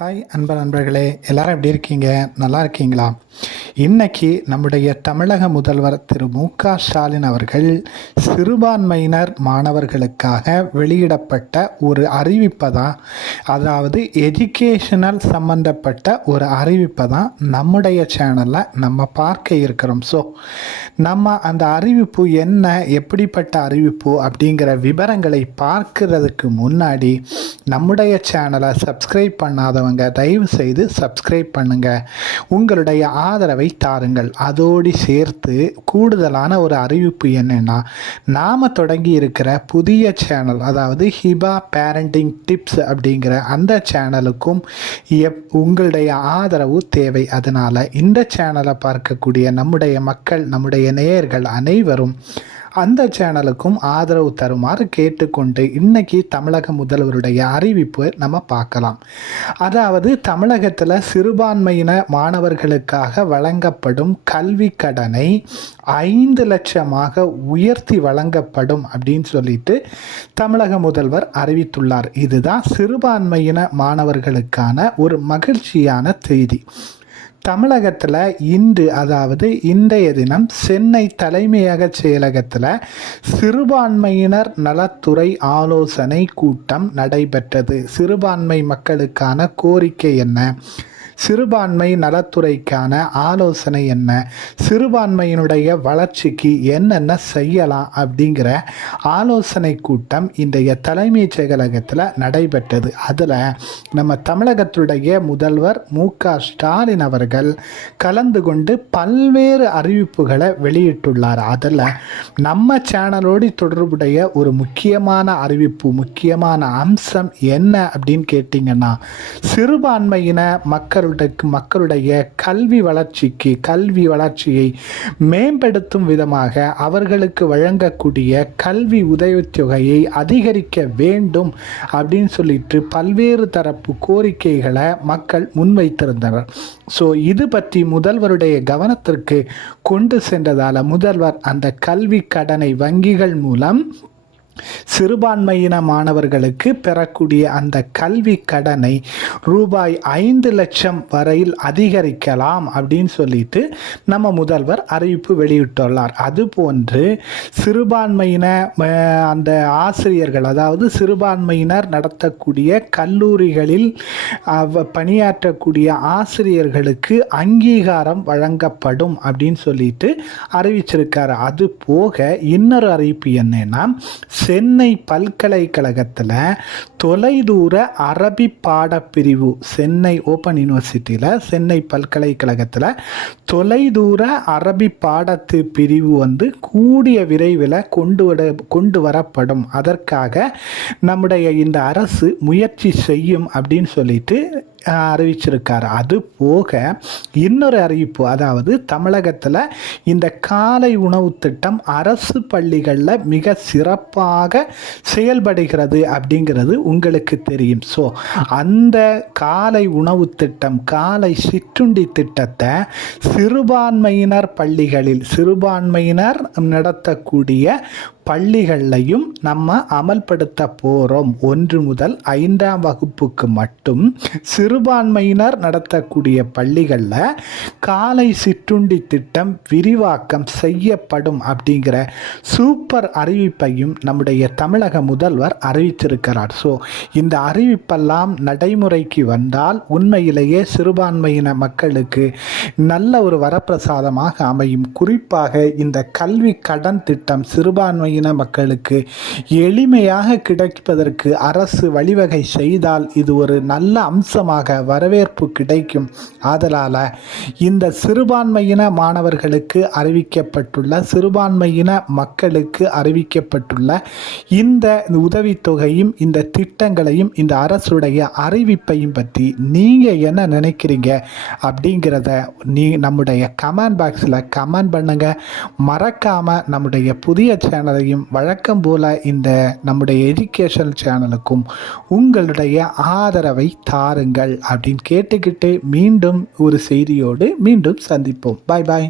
Hi நண்பர்களே, எல்லாரும் எப்படி இருக்கீங்க? நல்லா இருக்கீங்களா? இன்னைக்கு நம்முடைய தமிழக முதல்வர் திரு மு.க. ஸ்டாலின் அவர்கள் சிறுபான்மையினர் மாணவர்களுக்காக வெளியிடப்பட்ட ஒரு அறிவிப்பை தான், அதாவது எஜுகேஷனல் சம்பந்தப்பட்ட ஒரு அறிவிப்பை தான் நம்முடைய சேனலில் நம்ம பார்க்க இருக்கிறோம். ஸோ நம்ம அந்த அறிவிப்பு என்ன, எப்படிப்பட்ட அறிவிப்பு அப்படிங்கிற விவரங்களை பார்க்கிறதுக்கு முன்னாடி நம்முடைய சேனலை சப்ஸ்கிரைப் பண்ணாதவங்க தயவு செய்து சப்ஸ்கிரைப் பண்ணுங்கள், உங்களுடைய ஆதரவை தாருங்கள். அதோடு சேர்த்து கூடுதலான ஒரு அறிவிப்பு என்னென்னா, நாம் தொடங்கி இருக்கிற புதிய சேனல், அதாவது ஹிபா பேரண்டிங் டிப்ஸ் அப்படிங்கிற அந்த சேனலுக்கும் உங்களுடைய ஆதரவு தேவை. அதனால் இந்த சேனலை பார்க்கக்கூடிய நம்முடைய மக்கள், நம்முடைய நேயர்கள் அனைவரும் அந்த சேனலுக்கும் ஆதரவு தருமாறு கேட்டுக்கொண்டு இன்னைக்கு தமிழக முதல்வருடைய அறிவிப்பு நம்ம பார்க்கலாம். அதாவது தமிழகத்தில் சிறுபான்மையின மாணவர்களுக்காக வழங்கப்படும் கல்வி கடனை 5 லட்சமாக உயர்த்தி வழங்கப்படும் அப்படின்னு சொல்லிட்டு தமிழக முதல்வர் அறிவித்துள்ளார். இதுதான் சிறுபான்மையின மாணவர்களுக்கான ஒரு மகிழ்ச்சியான செய்தி. தமிழகத்தில் இன்று, அதாவது இன்றைய தினம் சென்னை தலைமையக செயலகத்தில் சிறுபான்மையினர் நலத்துறை ஆலோசனை கூட்டம் நடைபெற்றது. சிறுபான்மை மக்களுக்கான கோரிக்கை என்ன, சிறுபான்மை நலத்துறைக்கான ஆலோசனை என்ன, சிறுபான்மையினுடைய வளர்ச்சிக்கு என்னென்ன செய்யலாம் அப்படிங்கிற ஆலோசனை கூட்டம் இன்றைய தலைமைச் செயலகத்தில் நடைபெற்றது. அதில் நம்ம தமிழகத்துடைய முதல்வர் மு.க. ஸ்டாலின் அவர்கள் கலந்து கொண்டு பல்வேறு அறிவிப்புகளை வெளியிட்டுள்ளார். அதில் நம்ம சேனலோடு தொடர்புடைய ஒரு முக்கியமான அறிவிப்பு, முக்கியமான அம்சம் என்ன அப்படின்னு கேட்டிங்கன்னா, சிறுபான்மையின மக்களுடைய கல்வி வளர்ச்சியை மேம்படுத்தும் விதமாக அவர்களுக்கு வழங்கக்கூடிய கல்வி உதவித்தொகையை அதிகரிக்க வேண்டும் அப்படின்னு சொல்லிட்டு பல்வேறு தரப்பு கோரிக்கைகளை மக்கள் முன்வைத்திருந்தனர். ஸோ இது பற்றி முதல்வருடைய கவனத்திற்கு கொண்டு சென்றதால் முதல்வர் அந்த கல்வி கடனை வங்கிகள் மூலம் சிறுபான்மையின மாணவர்களுக்கு பெறக்கூடிய அந்த கல்வி கடனை ரூபாய் 5 லட்சம் வரையில் அதிகரிக்கலாம் அப்படின்னு சொல்லிட்டு நம்ம முதல்வர் அறிவிப்பு வெளியிட்டுள்ளார். அதுபோன்று சிறுபான்மையின அந்த ஆசிரியர்கள், அதாவது சிறுபான்மையினர் நடத்தக்கூடிய கல்லூரிகளில் பணியாற்றக்கூடிய ஆசிரியர்களுக்கு அங்கீகாரம் வழங்கப்படும் அப்படின்னு சொல்லிட்டு அறிவிச்சிருக்காரு. அது போக இன்னொரு அறிவிப்பு என்னன்னா, சென்னை பல்கலைக்கழகத்தில் தொலைதூர அரபி பாடப்பிரிவு, சென்னை ஓப்பன் யூனிவர்சிட்டியில் சென்னை பல்கலைக்கழகத்தில் தொலைதூர அரபி பாடத்து பிரிவு கூடிய விரைவில் கொண்டு வரப்படும். அதற்காக நம்முடைய இந்த அரசு முயற்சி செய்யும் அப்படின்னு சொல்லிட்டு அறிவிச்சிருக்காரு. அது போக இன்னொரு அறிவிப்பு, அதாவது தமிழகத்தில் இந்த காலை உணவு திட்டம் அரசு பள்ளிகளில் மிக சிறப்பாக செயல்படுகிறது அப்படிங்கிறது உங்களுக்கு தெரியும். ஸோ அந்த காலை உணவு திட்டம், காலை சிற்றுண்டி திட்டத்தை சிறுபான்மையினர் பள்ளிகளில், சிறுபான்மையினர் நடத்தக்கூடிய பள்ளிகளையும் நம்ம அமல்படுத்த போகிறோம். 1 முதல் 5ஆம் வகுப்புக்கு மட்டும் சிறுபான்மையினர் நடத்தக்கூடிய பள்ளிகளில் காலை சிற்றுண்டி திட்டம் விரிவாக்கம் செய்யப்படும் அப்படிங்கிற சூப்பர் அறிவிப்பையும் நம்முடைய தமிழக முதல்வர் அறிவித்திருக்கிறார். ஸோ இந்த அறிவிப்பெல்லாம் நடைமுறைக்கு வந்தால் உண்மையிலேயே சிறுபான்மையின மக்களுக்கு நல்ல ஒரு வரப்பிரசாதமாக அமையும். குறிப்பாக இந்த கல்வி கடன் திட்டம் சிறுபான்மையின மக்களுக்கு எளிமையாக கிடைப்பதற்கு அரசு வழிவகை செய்தால் இது ஒரு நல்ல அம்சமாக வரவேற்பு கிடைக்கும். ஆதலால் இந்த சிறுபான்மையின மாணவர்களுக்கு அறிவிக்கப்பட்டுள்ள, சிறுபான்மையின மக்களுக்கு அறிவிக்கப்பட்டுள்ள இந்த உதவித்தொகையும் இந்த திட்டங்களையும், இந்த அரசுடைய அறிவிப்பையும் பற்றி நீங்கள் என்ன நினைக்கிறீங்க அப்படிங்கிறத நம்முடைய கமெண்ட் பாக்ஸில் கமெண்ட் பண்ணுங்கள். மறக்காமல் நம்முடைய புதிய சேனலை வழக்கம் போல இந்த நம்முடைய எஜுகேஷன் சேனலுக்கும் உங்களுடைய ஆதரவை தாருங்கள் அப்படின்னு கேட்டுக்கிட்டு மீண்டும் ஒரு செய்தியோடு மீண்டும் சந்திப்போம். பாய் பாய்.